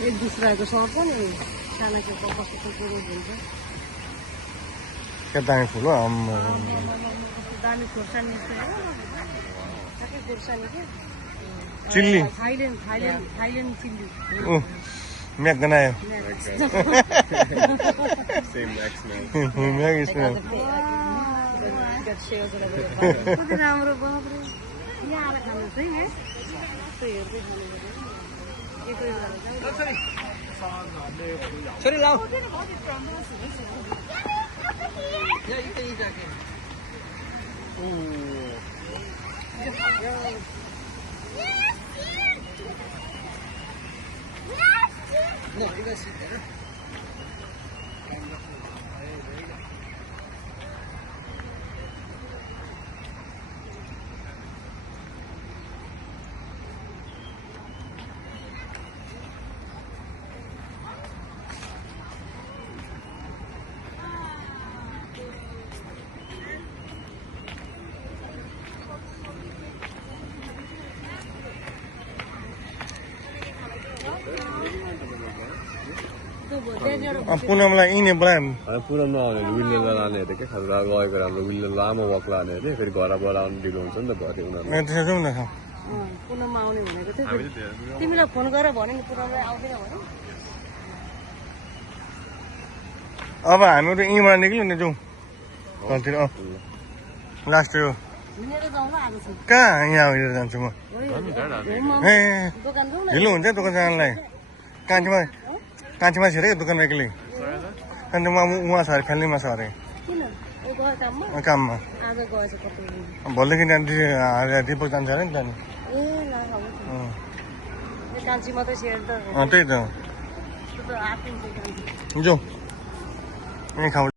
एक दूसराको सँग पनि सानाको कस्तो कुरो हुन्छ क्या दामी फुल हो दामी खोर्सानी खोर्सानी के चिल्ली थाइल्यान्ड चिल्ली म्याक्दैन आयो कति राम्रो बाबरे यहाँ आएर खानुहोस् है यस्तो हेर्दै पुनमलाई यिनै बोलायो पुनम नआउने विलियनलाई लाने हेरेँ क्या खालि गएको राम्रो विलियन लामो वक लाने हेरेँ फेरि घर बोलाउनु ढिलो हुन्छ नि त भरे उनीहरू त्यसो जाउँ न पुनममा आउने भनेको थियो तिमीलाई फोन गरेर भन्यो नि पुनमलाई आउँदैन भन्यो अब हामीहरू यहीँबाट निक्ल्यौँ नि जाउँ घरतिर लास्ट यो हिँडेर जाउँ ल आज चाहिँ कहाँ यहाँ हिँडेर जान्छु म ए दोकान जाउँ न ढिलो हुन्छ दोकान जानलाई कान्छीमा छिरेको दोकान एक्लै अन्त उहाँ छ अरे फ्यामिलीमा छ अरे किन ए गयो काममा काममा आज गएछ कति भोलिदेखि दिपक जान्छ अरे नि त नि ए ल कान्छी मात्रै सेयर त त्यही त त्यो त आफै जाउँ यहीँ खाऊ